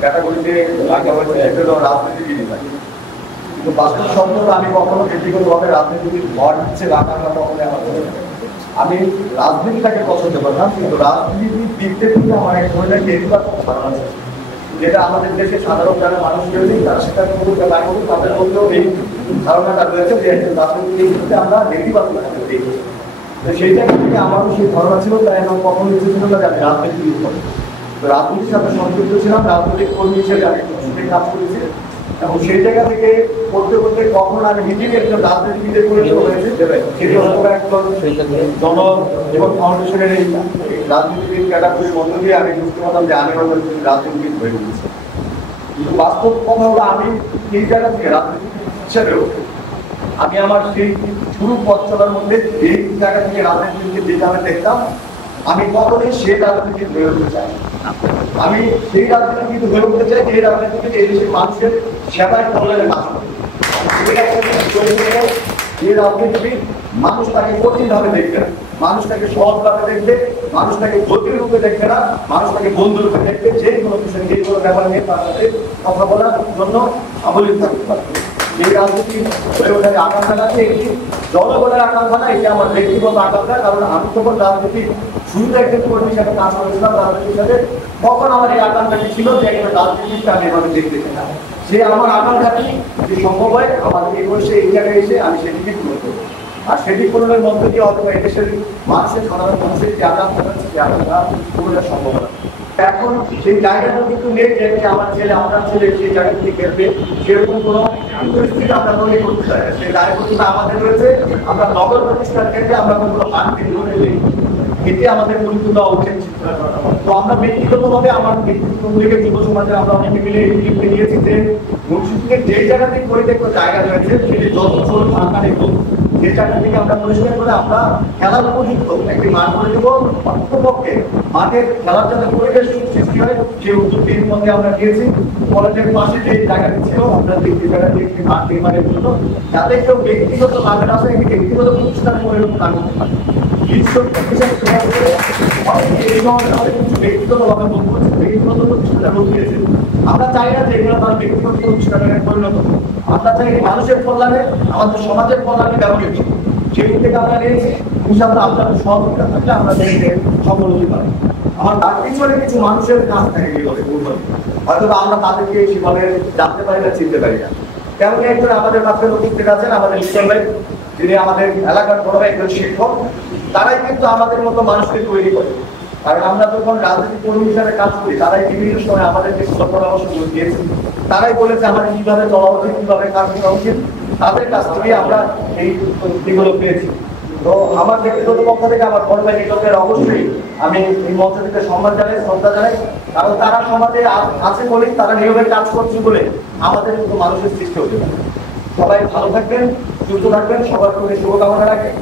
ক্যাটাগরিতে রাখা হয়েছে একটা রাজনীতিবিদ নাই। কিন্তু বাস্তব সম্পর্কে আমি কখনো ব্যক্তিগতভাবে রাজনীতিবিদ ঘর হচ্ছে রাখার কথা কখনো আমার মনে হয়। আমি রাজনীতিটাকে পছন্দ করতাম, কিন্তু রাজনীতিবিদ দিকতে কিন্তু আমার এক ধরনের নেতিবাচক ধারণা আছে, যেটা আমাদের দেশে সাধারণ যারা মানুষ রয়েছে তারা সেটা তাদের মধ্যেও এই ধারণাটা রয়েছে যে রাজনীতিতে আমরা নেতিবাচক দেখি। তো সেই জায়গা থেকে আমারও সেই ধারণা ছিল, তাই আমার কখনো ইচ্ছে ছিল না যে আমি রাজনীতিবিদ হবো। রাজনীতির সাথে সম্পৃক্ত ছিলাম, রাজনৈতিক কর্মী হিসেবে আমি কাজ করেছি এবং সেই জায়গা থেকে করতে করতে কখন আমি নিজেকে একজন রাজনীতিবিদে পরিণত হয়েছে, সেটি হয়তো একজন জন এবং ফাউন্ডেশনের এই রাজনীতিবিদ ক্যাটাগরির মধ্য দিয়ে আমি বুঝতে পারলাম যে আমি হয়তো রাজনীতিবিদ হয়ে গেছি। কিন্তু বাস্তব কথা হলো আমি এই জায়গা থেকে রাজনীতিবিদ হিসেবেও আমি আমার সেই শুরু পথ চলার মধ্যে এই জায়গা থেকে রাজনীতিবিদকে যেটা আমি দেখতাম, আমি কখনোই সেই রাজনীতিবিদ হয়ে উঠতে চাই। আমি সেই রাজনীতিবিদ হয়ে উঠতে চাই যে রাজনীতিবিদ এই দেশের মানুষের সেবায় কল্যাণে কাজ করে। যে রাজনীতিবিদ মানুষ তাকে কঠিনভাবে দেখবে না, মানুষ তাকে সহজভাবে দেখবে, মানুষ তাকে গতির রূপে দেখবে না, মানুষ তাকে বন্ধু রূপে দেখবে, যে কোনো কিছু যে কোনো ব্যাপার নিয়ে তার সাথে কথা বলার জন্য আবলিত থাকতে পারবে। এই রাজনীতি হয়ে ওঠার আকাঙ্ক্ষা আছে, একটি জনগণের আকাঙ্ক্ষা না, এটি আমার ব্যক্তিগত আকাঙ্ক্ষা। কারণ আমি যখন রাজনীতি শুরুতে একজন কর্মী হিসাবে কাজ করেছিলাম রাজনীতির সাথে, তখন আমার এই আকাঙ্ক্ষাটি ছিল যে একজন রাজনীতিকে আমি এভাবে দেখতে চাই। সে আমার আকাঙ্ক্ষাটি যদি সম্ভব হয় আমার এই বয়সে এই জায়গায় এসে আমি সেটিকে পূরণ করবো। আর সেটি পূরণের মধ্য দিয়ে অথবা এদেশের মানুষের সাধারণ মানুষের যে আকাঙ্ক্ষা রয়েছে সে আকাঙ্ক্ষা পূরণের সম্ভব না। এখন সেই জায়গাটা কিন্তু নেই যে আমার ছেলে আপনার ছেলে সেই জায়গা থেকে খেলবে, সেরকম কোনো পরিস্থিতি আমরা তৈরি করতে চাই। সেই দায়বদ্ধতা আমাদের রয়েছে। আমরা নগর প্রতিষ্ঠার ক্ষেত্রে আমরা কোনো ফান্ড ধরে নেই, এটি আমাদের গুরুত্ব দেওয়া উচিত। তো আমরা ব্যক্তিগতভাবে আমার ব্যক্তিগত থেকে যুব সমাজে আমরা অনেকে মিলে এই লিখতে নিয়েছি যে মুন্সিগঞ্জের যে জায়গাতে পরিত্যক্ত জায়গা রয়েছে সেটি যত ছোট ফাঁকা নেই, যে জায়গা থেকে আমরা পরিষ্কার করে আমরা খেলার উপযুক্ত একটি মাঠ করে দেবো। অন্তপক্ষে মাঠের খেলার যাতে পরিবেশ সৃষ্টি হয় সেই উদ্যোগটির মধ্যে আমরা দিয়েছি। কলেজের পাশে যে জায়গাটি ছিল আমরা দেখি জায়গাটি একটি মাঠ নির্মাণের জন্য, যাতে কেউ ব্যক্তিগত মাঠের আসে একটি ব্যক্তিগত প্রতিষ্ঠানে পরিণত না করতে পারে। আমরা চাই না যে এগুলো তার ব্যক্তিগত প্রতিষ্ঠানে পরিণত, আমরা চাই মানুষের কল্যাণে আমাদের সমাজের কল্যাণে ব্যবহৃত। সেই থেকে আমরা নিয়েছি ইনশাআল্লাহ আপনাদের সহযোগিতা থাকলে আমরা সফল হতে পারি। আমার তার পিছনে কিছু মানুষের কাজ থাকে হয়তো আমরা তাদেরকে সেভাবে জানতে পারি না, চিনতে পারি না। তেমনি একজন আমাদের কাছে উপস্থিত আছেন আমাদের বিশ্বভাই, যিনি আমাদের এলাকার বড় একজন শিক্ষক। তারাই কিন্তু আমাদের মতো মানুষকে তৈরি করে। কারণ আমরা যখন রাজনৈতিক কর্মী হিসাবে কাজ করি তারাই বিভিন্ন সময় আমাদেরকে পরামর্শ দিয়েছে, তারাই বলেছে আমাদের কিভাবে চলা উচিত, কিভাবে কাজ করা উচিত। তাদের কাছ থেকে আমরা এই দিকগুলো পেয়েছি। তো আমার ব্যক্তিগত পক্ষ থেকে আমার বড় ভাই নিকটের অবশ্যই আমি এই মঞ্চ থেকে সম্মান জানাই, শ্রদ্ধা জানাই। কারণ তারা সমাজে আছে বলেই, তারা নিয়মে কাজ করছে বলে আমাদের মতো মানুষের সৃষ্টি হতে পারে। সবাই ভালো থাকবেন, সুস্থ থাকবেন, সবার প্রতি শুভকামনা রাখেন।